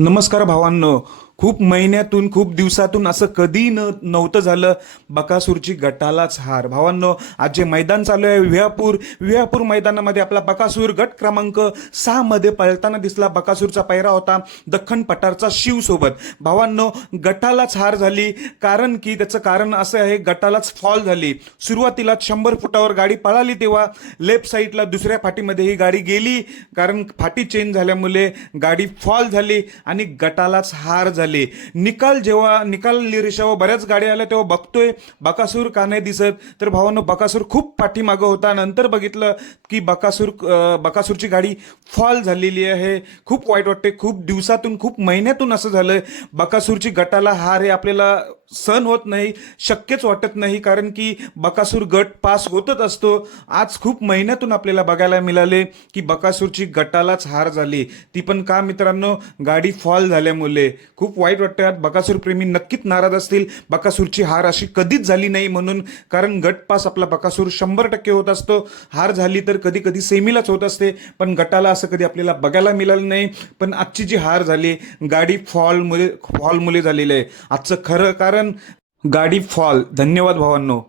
नमस्कार भावांनो. खूप महिन्यातून खूप दिवसातून असं कधी न नव्हतं झालं. बकासूरची गटालाच हार. भावांनो आज जे मैदान चालू आहे विहापूर विहापूर मैदानामध्ये आपला बकासूर गट क्रमांक सहा मध्ये पळताना दिसला. बकासूरचा पैरा होता दख्खन पठारचा शिव सोबत. भावांनो गटालाच हार झाली कारण की त्याचं कारण असं आहे गटालाच फॉल झाली. सुरुवातीला शंभर फुटावर गाडी पळाली तेव्हा लेफ्ट साईडला दुसऱ्या फाटीमध्ये ही गाडी गेली. कारण फाटी चेंज झाल्यामुळे गाडी फॉल झाली आणि गटालाच हार झाली. निकाल जेव्हा निकाल रेषावर बऱ्याच गाड्या आल्या तेव्हा बघतोय बकासूर का नाही दिसत? तर भावानं बकासूर खूप पाठीमागं होता. नंतर बघितलं की बकासूर बकासूरची गाडी फॉल झालेली आहे. खूप वाईट वाटते खूप दिवसातून खूप महिन्यातून असं झालं बकासूरची गटाला हार हे आपल्याला सहन होत नाही शक्यच वाटत नाही कारण की बकासूर गट पास होतच असतो. आज खूप महिन्यातून आपल्याला बघायला मिळाले की बकासूरची गटालाच हार झाली. ती पण का मित्रांनो गाडी फॉल झाल्यामुळे. खूप वाईट वाटतं यात. बकासूर प्रेमी नक्कीच नाराज असतील. बकासूरची हार अशी कधीच झाली नाही म्हणून कारण गट पास आपला बकासूर शंभर टक्के होत असतो. हार झाली तर कधी कधी सेमीलाच होत असते पण गटाला असं कधी आपल्याला बघायला मिळालं नाही. पण आजची जी हार झाली गाडी फॉलमुळे फॉलमुळे झालेली आहे. आजचं खरं कारण कारण गाडी फॉल. धन्यवाद भावांनो.